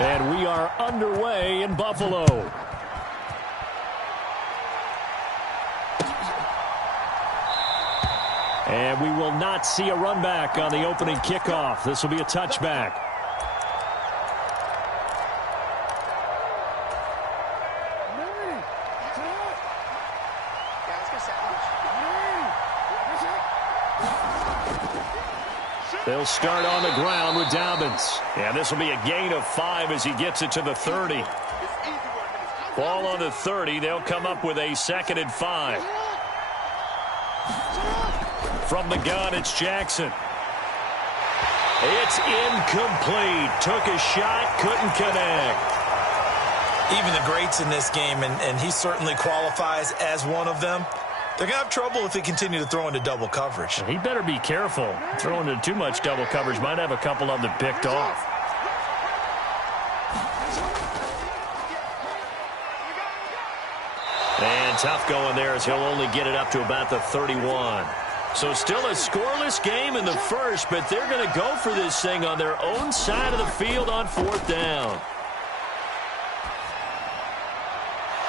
And we are underway in Buffalo. And we will not see a run back on the opening kickoff. This will be a touchback. They'll start on the ground with Dobbins. And this will be a gain of 5 as he gets it to the 30. Ball on the 30. They'll come up with a 2nd and 5. From the gun, it's Jackson. It's incomplete. Took a shot, couldn't connect. Even the greats in this game, and he certainly qualifies as one of them, they're going to have trouble if they continue to throw into double coverage. He better be careful. Throwing into too much double coverage might have a couple of them picked off. And tough going there as he'll only get it up to about the 31. So still a scoreless game in the first, but they're going to go for this thing on their own side of the field on 4th down.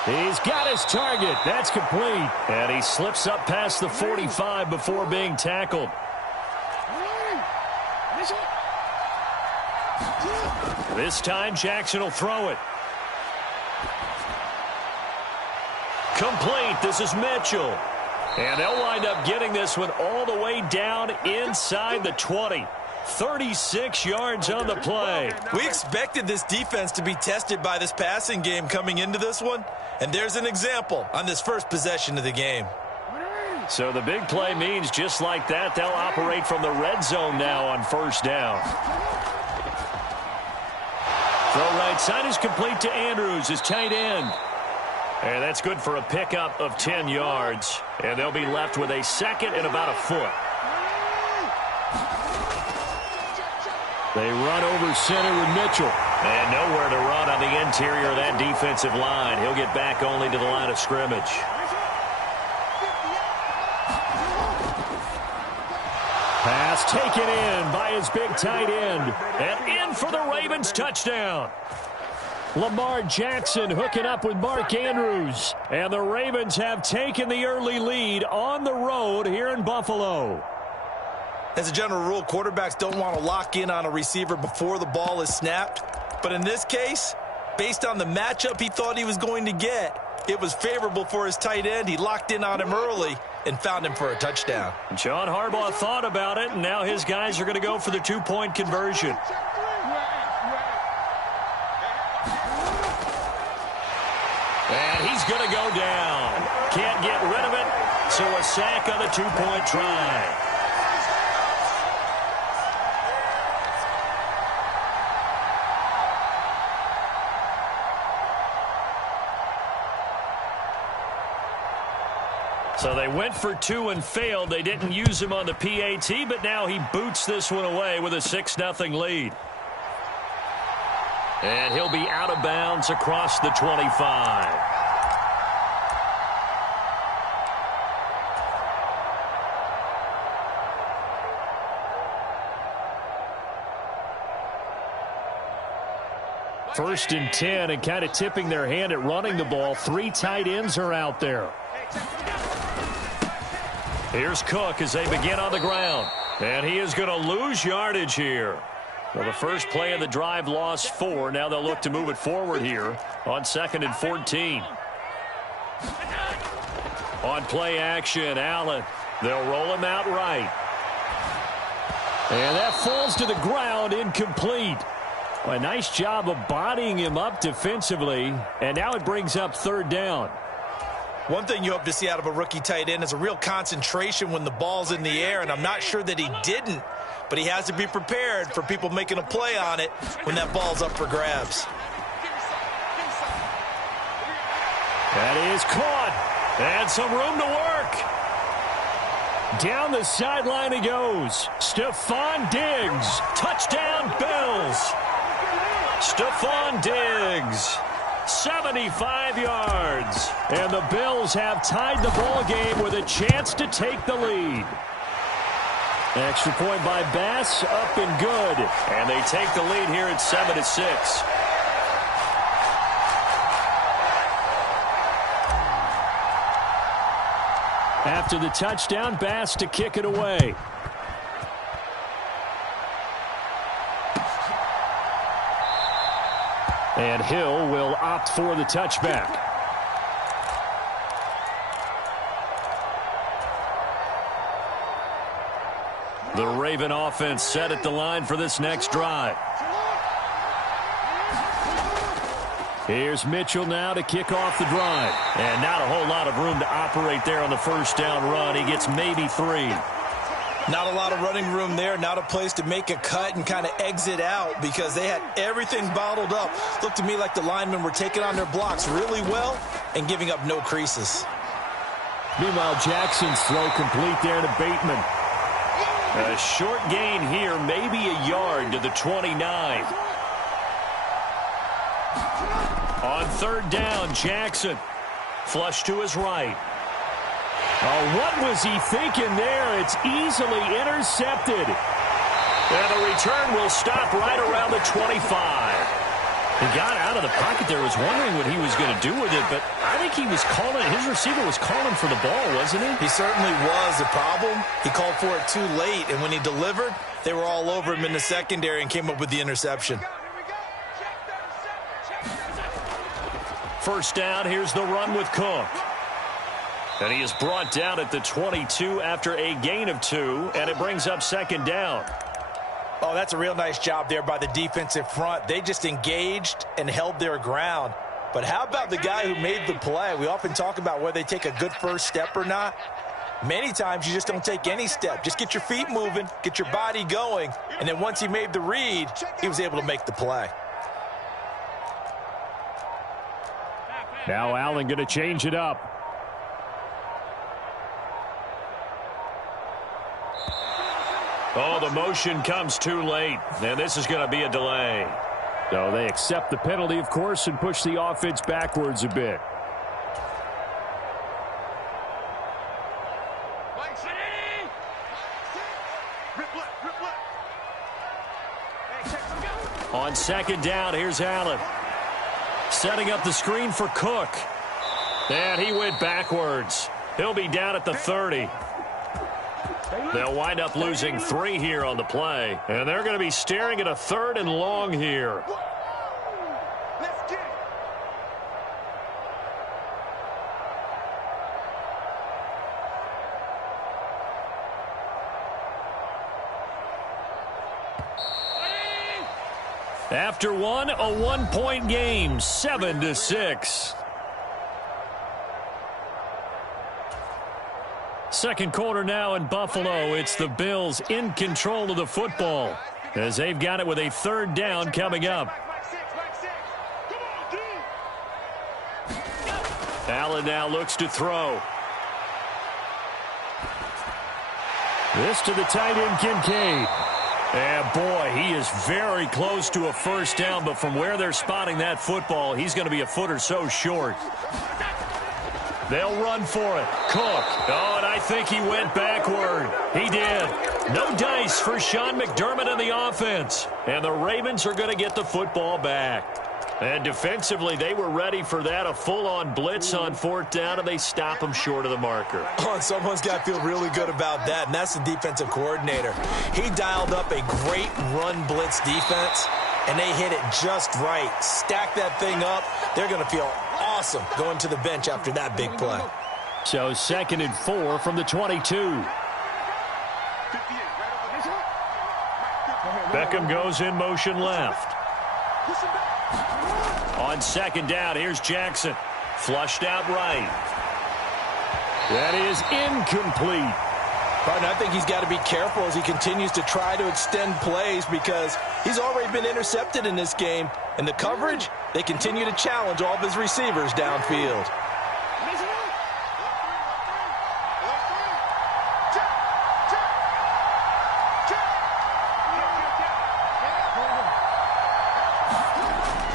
He's got his target. That's complete. And he slips up past the 45 before being tackled. This time Jackson will throw it. Complete. This is Mitchell. And they'll wind up getting this one all the way down inside the 20. 36 yards on the play. We expected this defense to be tested by this passing game coming into this one. And there's an example on this first possession of the game. So the big play means just like that, they'll operate from the red zone now on 1st down. Throw right side is complete to Andrews, his tight end. And that's good for a pickup of 10 yards. And they'll be left with a 2nd and about a foot. They run over center with Mitchell. And nowhere to run on the interior of that defensive line. He'll get back only to the line of scrimmage. Pass taken in by his big tight end. And in for the Ravens touchdown. Lamar Jackson hooking up with Mark Andrews. And the Ravens have taken the early lead on the road here in Buffalo. As a general rule, quarterbacks don't want to lock in on a receiver before the ball is snapped. But in this case, based on the matchup he thought he was going to get, it was favorable for his tight end. He locked in on him early and found him for a touchdown. John Harbaugh thought about it, and now his guys are going to go for the 2-point conversion. And he's going to go down. Can't get rid of it, so a sack on the 2-point try. So they went for 2 and failed. They didn't use him on the PAT, but now he boots this one away with a 6-0 lead. And he'll be out of bounds across the 25. First and 10, and kind of tipping their hand at running the ball. 3 tight ends are out there. Here's Cook as they begin on the ground. And he is going to lose yardage here. Well, the first play of the drive lost 4. Now they'll look to move it forward here on 2nd and 14. On play action, Allen. They'll roll him out right. And that falls to the ground, incomplete. Well, a nice job of bodying him up defensively. And now it brings up 3rd down. One thing you hope to see out of a rookie tight end is a real concentration when the ball's in the air, and I'm not sure that he didn't, but he has to be prepared for people making a play on it when that ball's up for grabs. That is caught. And some room to work. Down the sideline he goes. Stephon Diggs. Touchdown, Bills. Stephon Diggs. 75 yards. And the Bills have tied the ball game with a chance to take the lead. Extra point by Bass, up and good. And they take the lead here at 7-6. After the touchdown, Bass to kick it away. And Hill will opt for the touchback. The Raven offense set at the line for this next drive. Here's Mitchell now to kick off the drive. And not a whole lot of room to operate there on the first down run. He gets maybe 3. Not a lot of running room there. Not a place to make a cut and kind of exit out because they had everything bottled up. Looked to me like the linemen were taking on their blocks really well and giving up no creases. Meanwhile, Jackson's throw complete there to Bateman. A short gain here, maybe a yard to the 29. On third down, Jackson. Flush to his right. Oh, what was he thinking there? It's easily intercepted. And the return will stop right around the 25. He got out of the pocket there, was wondering what he was going to do with it, but I think he was calling, his receiver was calling for the ball, wasn't he? He certainly was. The problem, he called for it too late, and when he delivered, they were all over him in the secondary and came up with the interception. First down, here's the run with Cook. And he is brought down at the 22 after a gain of 2, and it brings up second down. Oh, that's a real nice job there by the defensive front. They just engaged and held their ground. But how about the guy who made the play? We often talk about whether they take a good first step or not. Many times you just don't take any step. Just get your feet moving, get your body going, and then once he made the read, he was able to make the play. Now Allen going to change it up. Oh, the motion comes too late, and this is going to be a delay. So they accept the penalty, of course, and push the offense backwards a bit. On second down, here's Allen. Setting up the screen for Cook. And he went backwards. He'll be down at the 30. They'll wind up losing 3 here on the play. And they're going to be staring at a 3rd and long here. After one, a 1-point game, 7-6. Second quarter now in Buffalo. It's the Bills in control of the football as they've got it with a 3rd down coming up. Allen now looks to throw. This to the tight end, Kincaid. And boy, he is very close to a first down, but from where they're spotting that football, he's going to be a foot or so short. They'll run for it. Cook. Oh, and I think he went backward. He did. No dice for Sean McDermott and the offense. And the Ravens are going to get the football back. And defensively, they were ready for that, a full-on blitz on 4th down, and they stop him short of the marker. Oh, and someone's got to feel really good about that, and that's the defensive coordinator. He dialed up a great run blitz defense, and they hit it just right. Stack that thing up. They're going to feel awesome going to the bench after that big play. So 2nd and 4 from the 22. Beckham goes in motion left. On 2nd down, here's Jackson. Flushed out right. That is incomplete. Partner, I think he's got to be careful as he continues to try to extend plays because he's already been intercepted in this game. And the coverage, they continue to challenge all of his receivers downfield.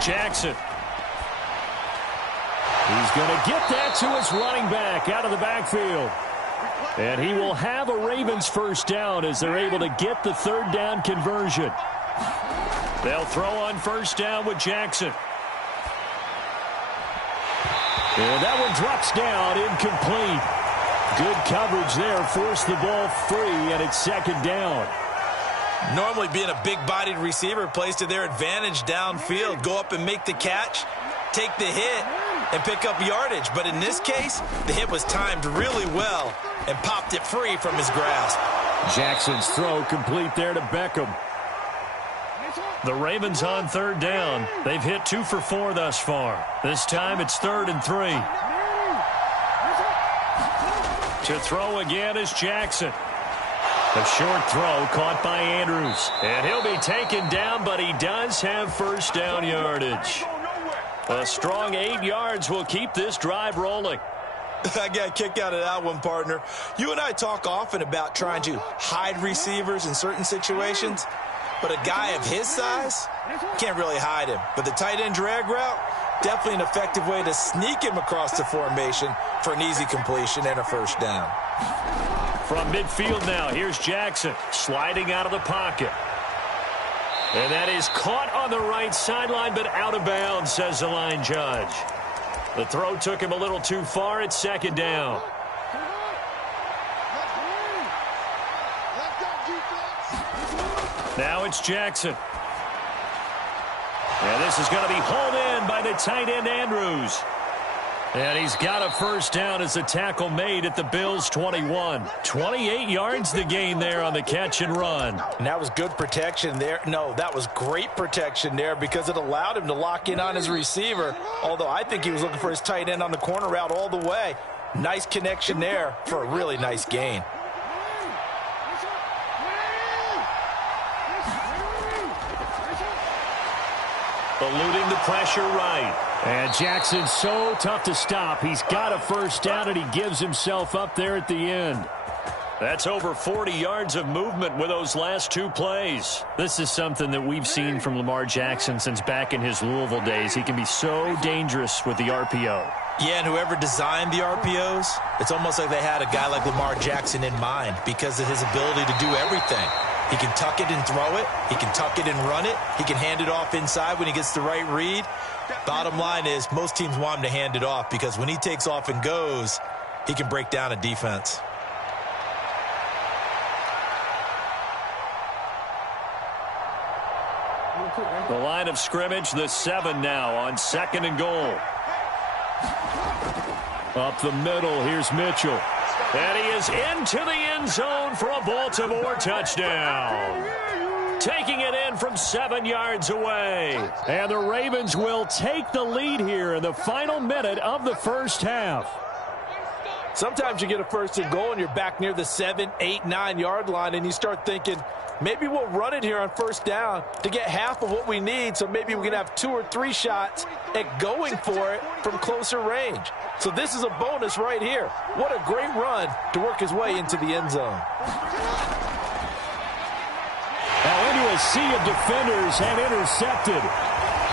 Jackson. He's going to get that to his running back out of the backfield. And he will have a Ravens first down as they're able to get the 3rd down conversion. They'll throw on first down with Jackson. And that one drops down incomplete. Good coverage there. Forced the ball free, and it's second down. Normally being a big-bodied receiver plays to their advantage downfield. Go up and make the catch, take the hit, and pick up yardage. But in this case, the hit was timed really well and popped it free from his grasp. Jackson's throw complete there to Beckham. The Ravens on third down. They've hit 2 for 4 thus far. This time it's 3rd and 3. To throw again is Jackson. A short throw caught by Andrews. And he'll be taken down, but he does have first down yardage. A strong 8 yards will keep this drive rolling. I got a kick out of that one, partner. You and I talk often about trying to hide receivers in certain situations, but a guy of his size can't really hide him. But the tight end drag route, definitely an effective way to sneak him across the formation for an easy completion and a first down. From midfield now, here's Jackson sliding out of the pocket. And that is caught on the right sideline, but out of bounds, says the line judge. The throw took him a little too far. It's second down. Now it's Jackson. And this is going to be hauled in by the tight end Andrews. And he's got a first down as the tackle made at the Bills' 21. 28 yards the gain there on the catch and run. And that was good protection there. No, that was great protection there because it allowed him to lock in on his receiver, although I think he was looking for his tight end on the corner route all the way. Nice connection there for a really nice gain. Eluding the pressure right. And Jackson's so tough to stop. He's got a first down, and he gives himself up there at the end. That's over 40 yards of movement with those last 2 plays. This is something that we've seen from Lamar Jackson since back in his Louisville days. He can be so dangerous with the RPO. Yeah, and whoever designed the RPOs, it's almost like they had a guy like Lamar Jackson in mind because of his ability to do everything. He can tuck it and throw it. He can tuck it and run it. He can hand it off inside when he gets the right read. Bottom line is most teams want him to hand it off because when he takes off and goes, he can break down a defense. The line of scrimmage, the 7 now on 2nd and goal. Up the middle, here's Mitchell. And he is into the end zone for a Baltimore touchdown. Taking it in from 7 yards away. And the Ravens will take the lead here in the final minute of the first half. Sometimes you get a first and goal and you're back near the 7, 8, 9 yard line and you start thinking, maybe we'll run it here on first down to get half of what we need, so maybe we can have 2 or 3 shots at going for it from closer range. So this is a bonus right here. What a great run to work his way into the end zone. Now into a sea of defenders and intercepted.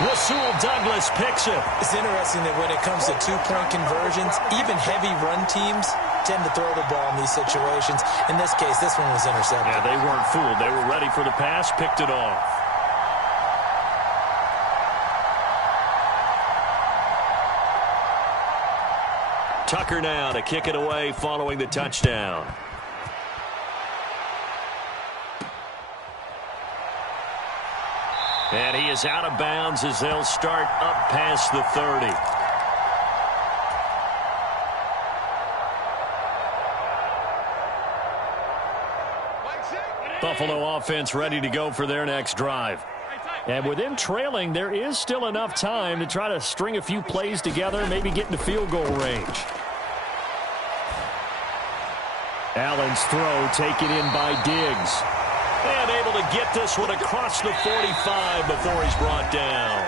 Rasul Douglas picks it. It's interesting that when it comes to 2-point conversions, even heavy run teams tend to throw the ball in these situations. In this case, this one was intercepted. Yeah, they weren't fooled. They were ready for the pass, picked it off. Tucker now to kick it away following the touchdown. And he is out of bounds as they'll start up past the 30. Buffalo offense ready to go for their next drive. And with them trailing, there is still enough time to try to string a few plays together, maybe get into field goal range. Allen's throw taken in by Diggs. And able to get this one across the 45 before he's brought down.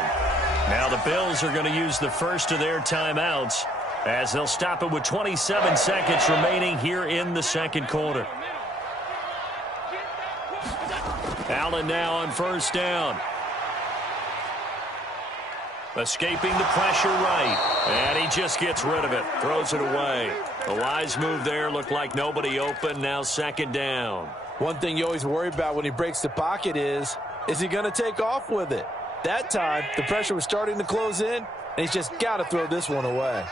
Now the Bills are going to use the first of their timeouts as they'll stop it with 27 seconds remaining here in the second quarter. Allen now on first down. Escaping the pressure right. And he just gets rid of it. Throws it away. A wise move there. Looked like nobody open. Now second down. One thing you always worry about when he breaks the pocket is he going to take off with it? That time, the pressure was starting to close in, and he's just got to throw this one away.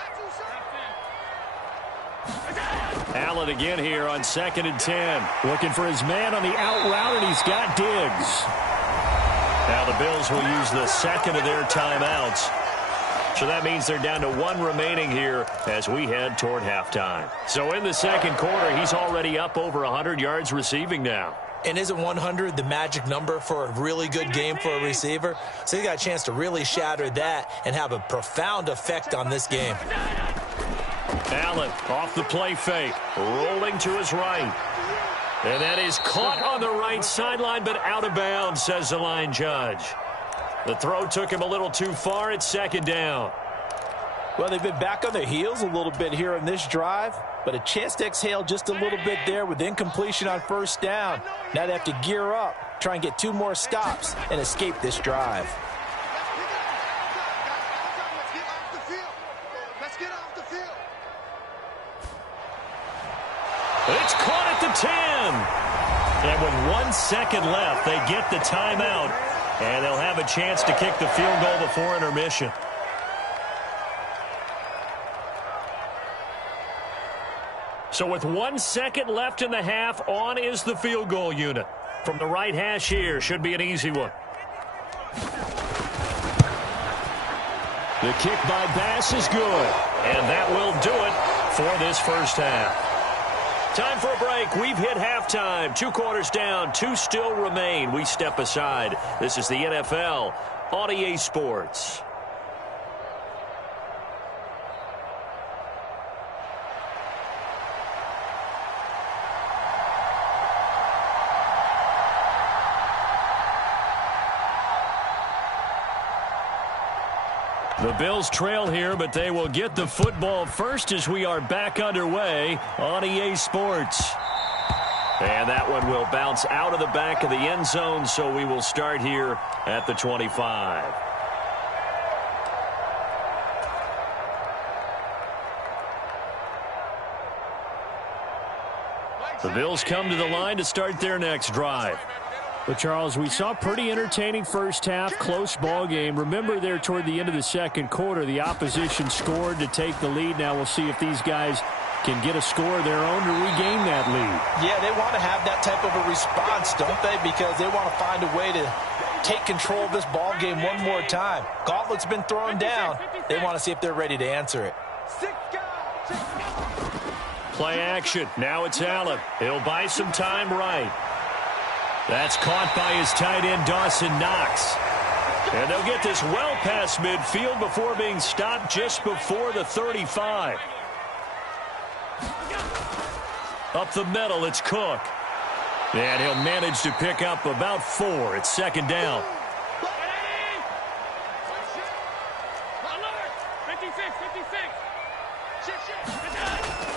Allen again here on 2nd and 10. Looking for his man on the out route, and he's got Diggs. Now the Bills will use the second of their timeouts. So that means they're down to 1 remaining here as we head toward halftime. So in the second quarter, he's already up over 100 yards receiving now. And isn't 100 the magic number for a really good game for a receiver? So he got a chance to really shatter that and have a profound effect on this game. Allen off the play fake, rolling to his right. And that is caught on the right sideline, but out of bounds, says the line judge. The throw took him a little too far. It's 2nd down. Well, they've been back on their heels a little bit here in this drive, but a chance to exhale just a little bit there with incompletion on 1st down. Now they have to gear up, try and get 2 more stops, and escape this drive. It's caught at the 10. And with 1 second left, they get the timeout. And they'll have a chance to kick the field goal before intermission. So with 1 second left in the half, on is the field goal unit. From the right hash here, should be an easy one. The kick by Bass is good. And that will do it for this first half. Time for a break. We've hit halftime. 2 quarters down. 2 still remain. We step aside. This is the NFL on EA Sports. The Bills trail here, but they will get the football first as we are back underway on EA Sports. And that one will bounce out of the back of the end zone, so we will start here at the 25. The Bills come to the line to start their next drive. But, Charles, we saw pretty entertaining first half, close ball game. Remember there toward the end of the second quarter, the opposition scored to take the lead. Now we'll see if these guys can get a score of their own to regain that lead. Yeah, they want to have that type of a response, don't they? Because they want to find a way to take control of this ball game one more time. Gauntlet's been thrown down. They want to see if they're ready to answer it. Play action. Now it's Allen. He'll buy some time right. That's caught by his tight end, Dawson Knox. And they'll get this well past midfield before being stopped just before the 35. Up the middle, it's Cook. And he'll manage to pick up about 4. It's 2nd down.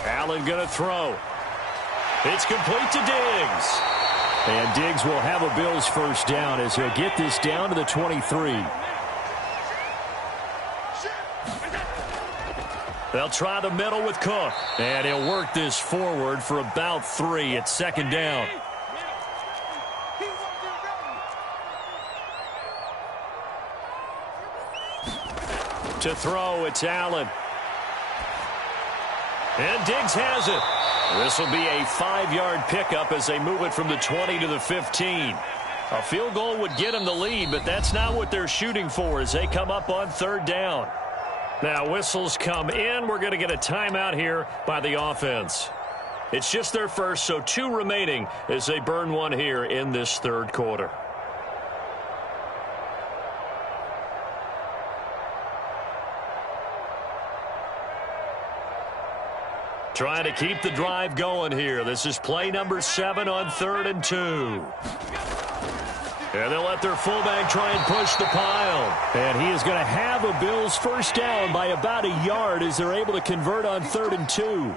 Allen going to throw. It's complete to Diggs. And Diggs will have a Bills first down as he'll get this down to the 23. They'll try the middle with Cook. And he'll work this forward for about 3. It's 2nd down. To throw, it's Allen. And Diggs has it. This will be a 5-yard pickup as they move it from the 20 to the 15. A field goal would get them the lead, but that's not what they're shooting for as they come up on 3rd down. Now whistles come in. We're going to get a timeout here by the offense. It's just their first, so 2 remaining as they burn one here in this 3rd quarter. Trying to keep the drive going here. This is play number 7 on 3rd and 2. And they'll let their fullback try and push the pile. And he is going to have a Bills first down by about a yard as they're able to convert on 3rd and 2.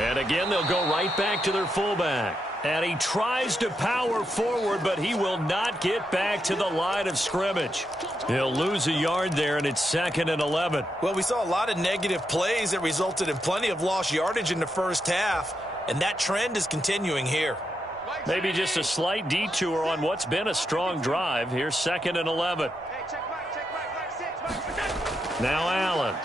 And again, they'll go right back to their fullback. And he tries to power forward, but he will not get back to the line of scrimmage. He'll lose a yard there, and it's 2nd and 11. Well, we saw a lot of negative plays that resulted in plenty of lost yardage in the first half, and that trend is continuing here. Maybe just a slight detour on what's been a strong drive. Here's 2nd and 11. Now Allen.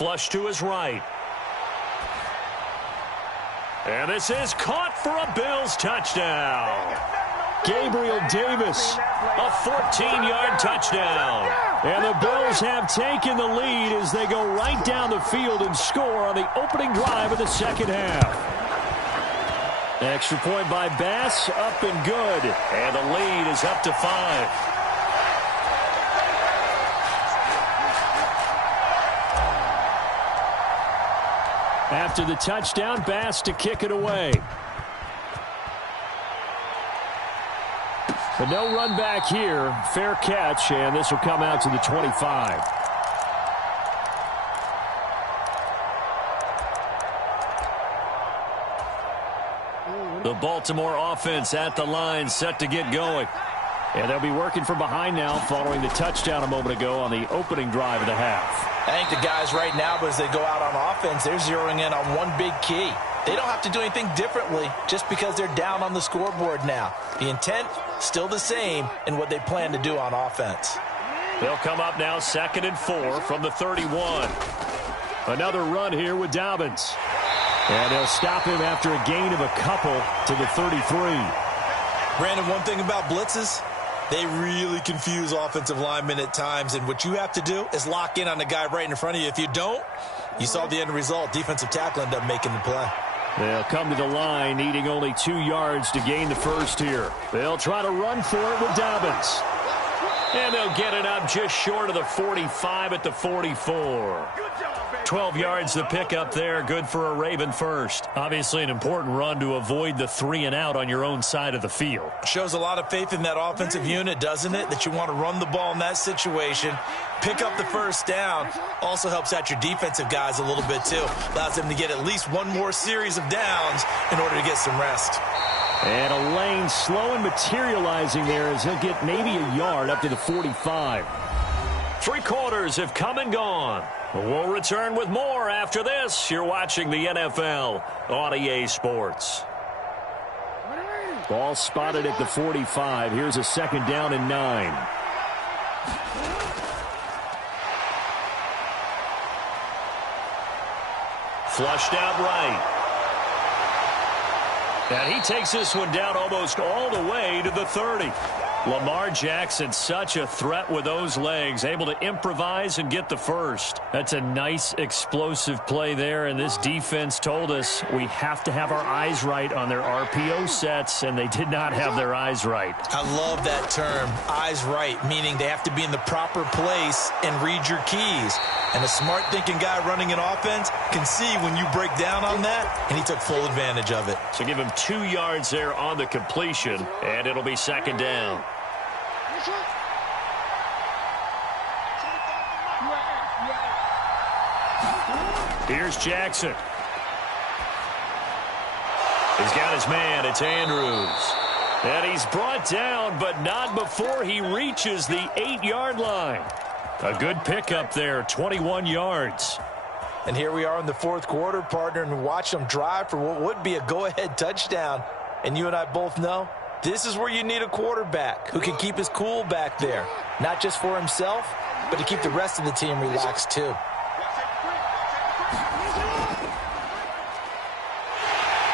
flush to his right. And this is caught for a Bills touchdown. Gabriel Davis, a 14-yard touchdown. And the Bills have taken the lead as they go right down the field and score on the opening drive of the second half. Extra point by Bass, up and good. And the lead is up to 5. After the touchdown, Bass to kick it away. But no run back here. Fair catch, and this will come out to the 25. The Baltimore offense at the line, set to get going. And they'll be working from behind now following the touchdown a moment ago on the opening drive of the half. I think the guys right now, as they go out on offense, they're zeroing in on one big key. They don't have to do anything differently just because they're down on the scoreboard now. The intent, still the same in what they plan to do on offense. They'll come up now 2nd and 4 from the 31. Another run here with Dobbins. And they'll stop him after a gain of a couple to the 33. Brandon, one thing about blitzes, they really confuse offensive linemen at times, and what you have to do is lock in on the guy right in front of you. If you don't, you saw the end result. Defensive tackle ended up making the play. They'll come to the line, needing only 2 yards to gain the first here. They'll try to run for it with Dobbins. And they'll get it up just short of the 45 at the 44. 12 yards to pick up there, good for a Raven first. Obviously an important run to avoid the 3 and out on your own side of the field. Shows a lot of faith in that offensive unit, doesn't it? That you want to run the ball in that situation, pick up the first down. Also helps out your defensive guys a little bit too. Allows them to get at least one more series of downs in order to get some rest. And a lane slow and materializing there as he'll get maybe a yard up to the 45. 3 quarters have come and gone. We'll return with more after this. You're watching the NFL on EA Sports. Ball spotted at the 45. Here's a 2nd down and 9. Flushed out right. And he takes this one down almost all the way to the 30. Lamar Jackson, such a threat with those legs, able to improvise and get the first. That's a nice explosive play there, and this defense told us we have to have our eyes right on their RPO sets, and they did not have their eyes right. I love that term, eyes right, meaning they have to be in the proper place and read your keys. And a smart thinking guy running an offense can see when you break down on that, and he took full advantage of it. So give him 2 yards there on the completion, and it'll be 2nd down. Here's Jackson. He's got his man. It's Andrews. And he's brought down, but not before he reaches the 8-yard line. A good pickup there, 21 yards. And here we are in the 4th quarter, partner, and watch them drive for what would be a go-ahead touchdown. And you and I both know this is where you need a quarterback who can keep his cool back there. Not just for himself, but to keep the rest of the team relaxed too.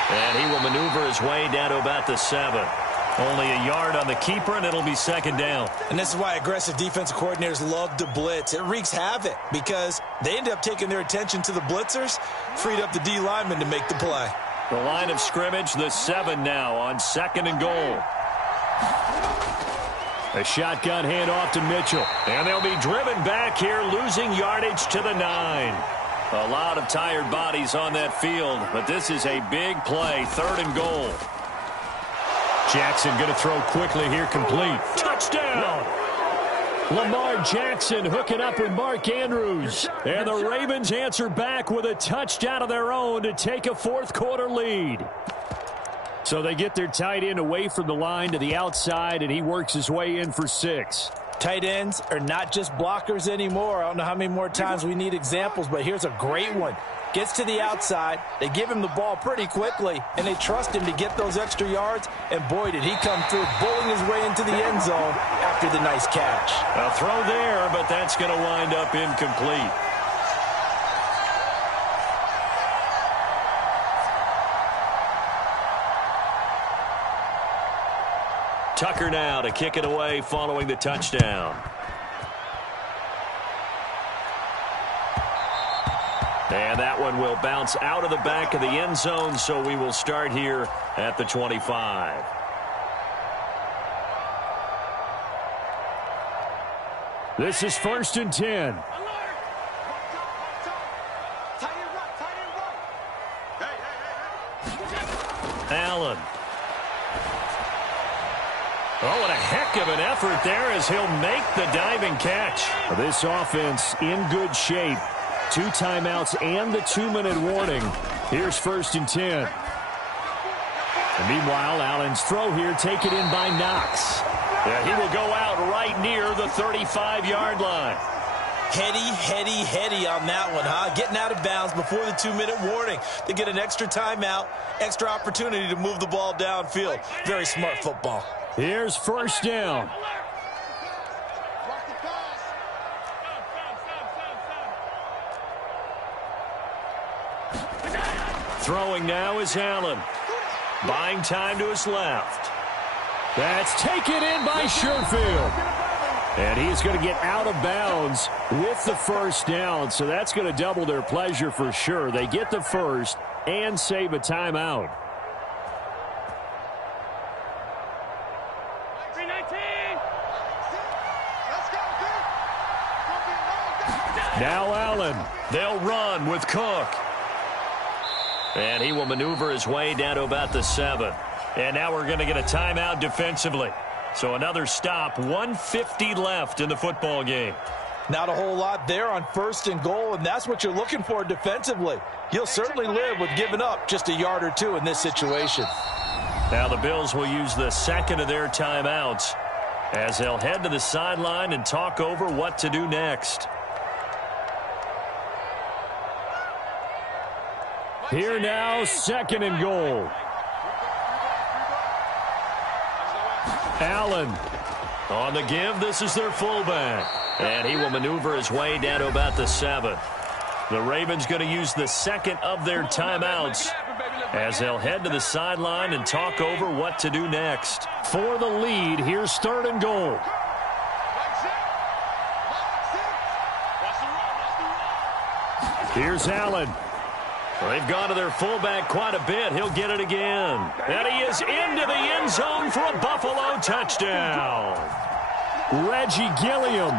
And he will maneuver his way down to about the 7. Only a yard on the keeper, and it'll be 2nd down. And this is why aggressive defensive coordinators love to blitz. It wreaks havoc because they end up taking their attention to the blitzers, freed up the D lineman to make the play. The line of scrimmage, the 7 now on 2nd and goal. A shotgun handoff to Mitchell. And they'll be driven back here, losing yardage to the 9. A lot of tired bodies on that field, but this is a big play, 3rd and goal. Jackson going to throw quickly here, complete. Touchdown! Lamar Jackson hooking up with Mark Andrews. And the Ravens answer back with a touchdown of their own to take a 4th quarter lead. So they get their tight end away from the line to the outside, and he works his way in for 6. Tight ends are not just blockers anymore. I don't know how many more times we need examples, but here's a great one. Gets to the outside, they give him the ball pretty quickly, and they trust him to get those extra yards, and boy, did he come through, bowling his way into the end zone after the nice catch. A throw there, but that's going to wind up incomplete. Tucker now to kick it away following the touchdown. And that one will bounce out of the back of the end zone, so we will start here at the 25. This is 1st and 10. Allen. Oh, what a heck of an effort there as he'll make the diving catch. This offense in good shape. 2 timeouts and the 2-minute warning. Here's 1st and 10. And meanwhile, Allen's throw here taken in by Knox. Yeah, he will go out right near the 35-yard line. Heady on that one, huh? Getting out of bounds before the 2-minute warning. They get an extra timeout, extra opportunity to move the ball downfield. Very smart football. Here's 1st down. Throwing now is Allen. Buying time to his left. That's taken in by Sherfield. And he's going to get out of bounds with the 1st down, so that's going to double their pleasure for sure. They get the 1st and save a timeout. Now Allen. They'll run with Cook. And he will maneuver his way down to about the 7. And now we're going to get a timeout defensively. So another stop, 1:50 left in the football game. Not a whole lot there on 1st and goal, and that's what you're looking for defensively. You'll certainly live with giving up just a yard or 2 in this situation. Now the Bills will use the 2nd of their timeouts as they'll head to the sideline and talk over what to do next. Here now, 2nd and goal. Allen. On the give, this is their fullback. And he will maneuver his way down to about the 7. The Ravens going to use the 2nd of their timeouts as they'll head to the sideline and talk over what to do next. For the lead, here's 3rd and goal. Here's Allen. They've gone to their fullback quite a bit. He'll get it again. And he is into the end zone for a Buffalo touchdown. Reggie Gilliam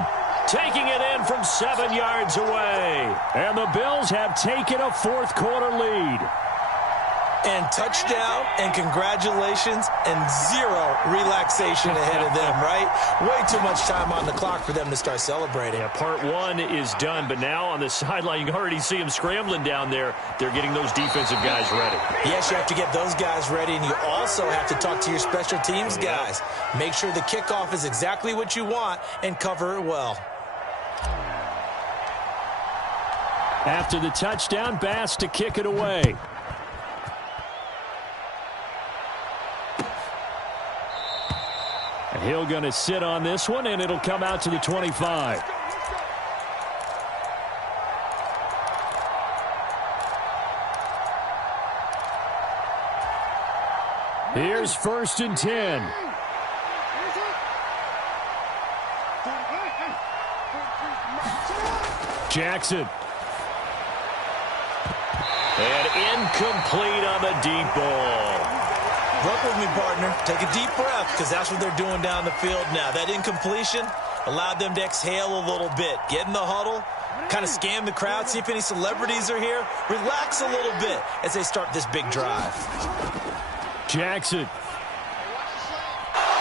taking it in from 7 yards away. And the Bills have taken a 4th quarter lead. And touchdown and congratulations and 0 relaxation ahead of them, right? Way too much time on the clock for them to start celebrating. Yeah, part 1 is done, but now on the sideline, you can already see them scrambling down there. They're getting those defensive guys ready. Yes, you have to get those guys ready, and you also have to talk to your special teams guys. Make sure the kickoff is exactly what you want and cover it well. After the touchdown, Bass to kick it away. Hill going to sit on this one, and it'll come out to the 25. Here's 1st and 10. Jackson. And incomplete on the deep ball. Work with me, partner. Take a deep breath, because that's what they're doing down the field now. That incompletion allowed them to exhale a little bit. Get in the huddle, kind of scan the crowd, see if any celebrities are here. Relax a little bit as they start this big drive. Jackson.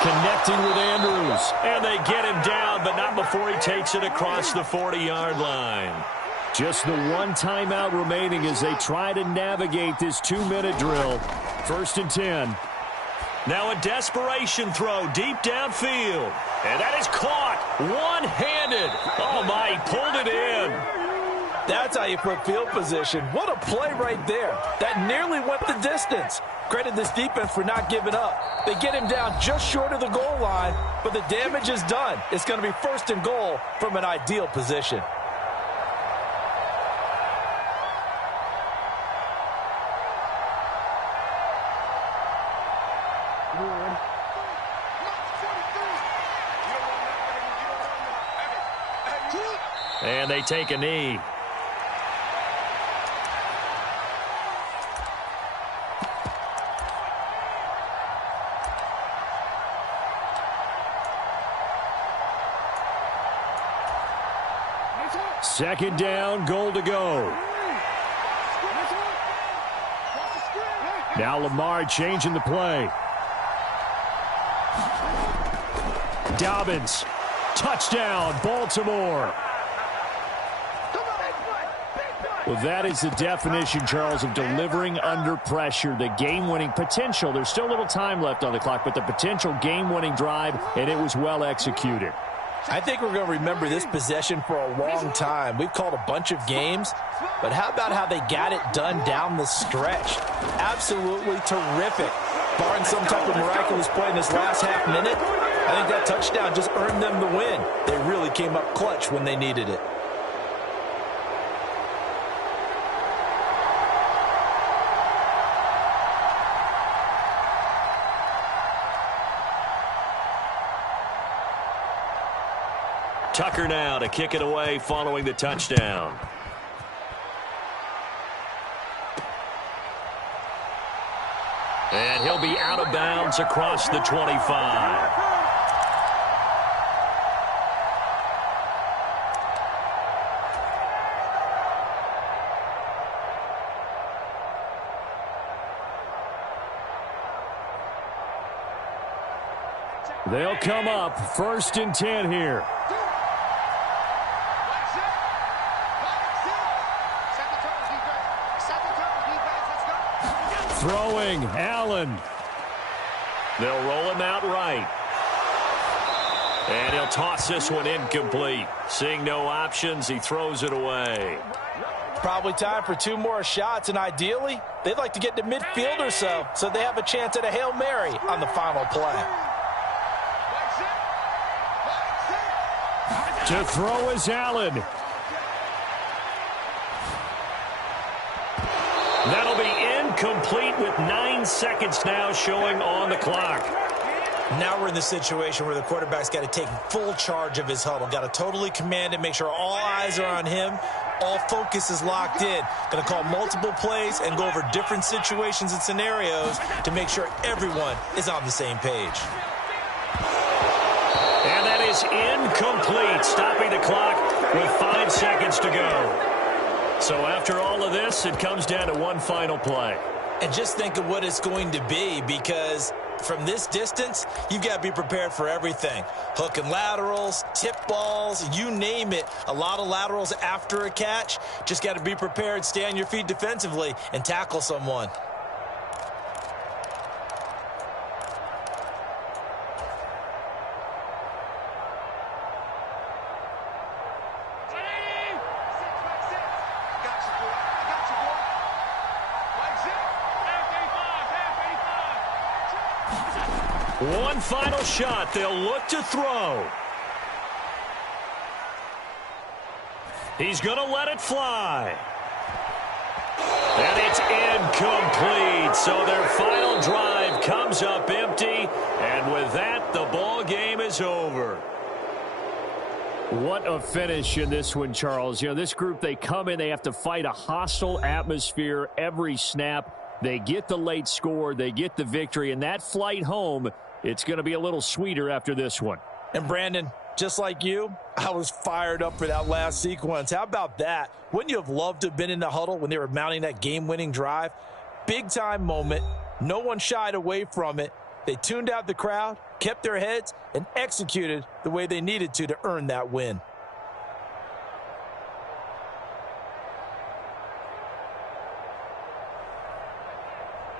Connecting with Andrews. And they get him down, but not before he takes it across the 40-yard line. Just the 1 timeout remaining as they try to navigate this 2-minute drill. 1st and 10. Now a desperation throw deep downfield. And that is caught one-handed. Oh, my, he pulled it in. That's how you put field position. What a play right there. That nearly went the distance. Credit this defense for not giving up. They get him down just short of the goal line, but the damage is done. It's going to be 1st and goal from an ideal position. And they take a knee. Second down, goal to go. Now Lamar changing the play. Dobbins, touchdown, Baltimore. Well, that is the definition, Charles, of delivering under pressure. The game-winning potential. There's still a little time left on the clock, but the potential game-winning drive, and it was well executed. I think we're going to remember this possession for a long time. We've called a bunch of games, but how about how they got it done down the stretch? Absolutely terrific. Barring some type of miraculous play in this last half minute, I think that touchdown just earned them the win. They really came up clutch when they needed it. Tucker now to kick it away following the touchdown. And he'll be out of bounds across the 25. They'll come up 1st and 10 here. Throwing, Allen. They'll roll him out right. And he'll toss this one incomplete. Seeing no options, he throws it away. Probably time for 2 more shots, and ideally, they'd like to get to midfield or so they have a chance at a Hail Mary on the final play. To throw is Allen. That'll be incomplete with 9 seconds now showing on the clock. Now we're in the situation where the quarterback's got to take full charge of his huddle. Got to totally command it, make sure all eyes are on him. All focus is locked in. Going to call multiple plays and go over different situations and scenarios to make sure everyone is on the same page. And that is incomplete, stopping the clock with 5 seconds to go. So after all of this, it comes down to one final play. And just think of what it's going to be, because from this distance, you've got to be prepared for everything. Hook and laterals, tip balls, you name it. A lot of laterals after a catch. Just got to be prepared, stay on your feet defensively, and tackle someone. One final shot. They'll look to throw. He's going to let it fly. And it's incomplete. So their final drive comes up empty. And with that, the ball game is over. What a finish in this one, Charles. You know, this group, they come in, they have to fight a hostile atmosphere every snap. They get the late score, they get the victory, and that flight home, it's going to be a little sweeter after this one. And Brandon, just like you, I was fired up for that last sequence. How about that? Wouldn't you have loved to have been in the huddle when they were mounting that game-winning drive? Big-time moment. No one shied away from it. They tuned out the crowd, kept their heads, and executed the way they needed to earn that win.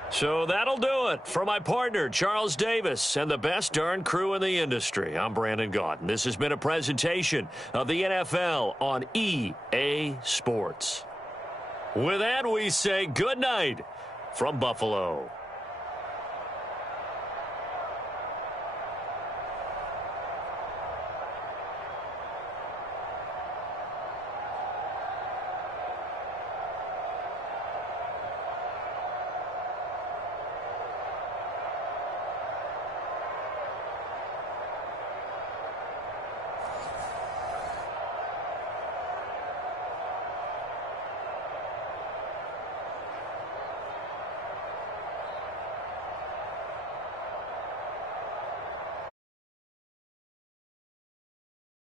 So that'll do it for my partner, Charles Davis, and the best darn crew in the industry. I'm Brandon Gaudin. This has been a presentation of the NFL on EA Sports. With that, we say good night from Buffalo.